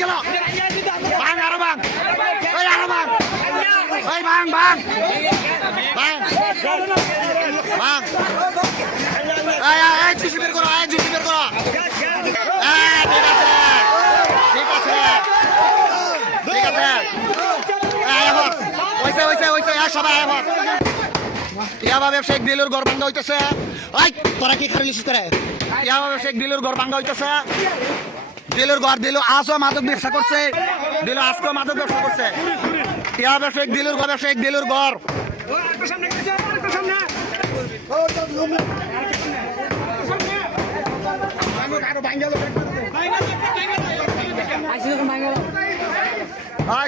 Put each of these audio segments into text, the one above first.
গেল ভাঙ আরো ভাঙ ওই আরো ভাঙ ওই ভাঙ ভাঙ ভাঙ ভাঙ এই জুসি বের করো জুসি বের করো ঠিক আছে ঠিক আছে ঠিক আছে ওইসে ওইসে ওইসে সবাই আবার ইয়াবা ব্যবসায়িক দিলুর ঘর ভাঙ্গা হইতেছে আই তোরা কি খারিলিস করে ইয়াবা ব্যবসায়িক দিলুর ঘর ভাঙ্গা হইতেছে দিলুর ঘর দিলু আজও মাদক ব্যবসা করছে দিলু আজকেও মাদক ব্যবসা করছে ইয়াবা ব্যবসায়িক দিলুর ঘর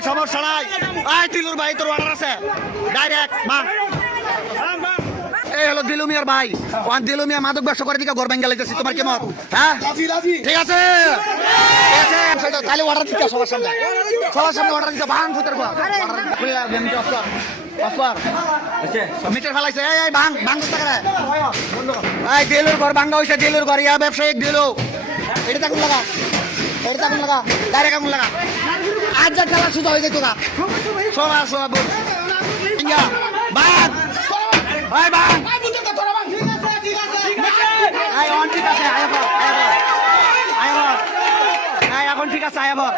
সমস্যা নাই দিলুর ভাই তোর অর্ডার আছে ডাইরেক্ট মা এই হলো দিলু মিয়ার ভাই ওয়ান দিলু মিয়া মাদক ব্যবসা করে দিকে ঘর ভেঙে গেলাইতেছি তোমার কি মত হ্যাঁ ঠিক আছে তাহলে অর্ডার দিতে সবার সামনে অর্ডার দিতে ভাঙ ফুতের ঘর মিটার ফেলাইছে এই ভাঙ ভাঙ এই দিলুর ঘর ভাঙ্গা হয়েছে দিলুর ঘর ইয়া ব্যবসায়িক দিলু এটা তাকুন লাগা ডাইরেক্ট আগুন লাগা আজ যা খেলা শুধু হয়ে যেত না সব বাঘ ভাই বাঘ ঠিক আছে এখন ঠিক আছে আয়াবর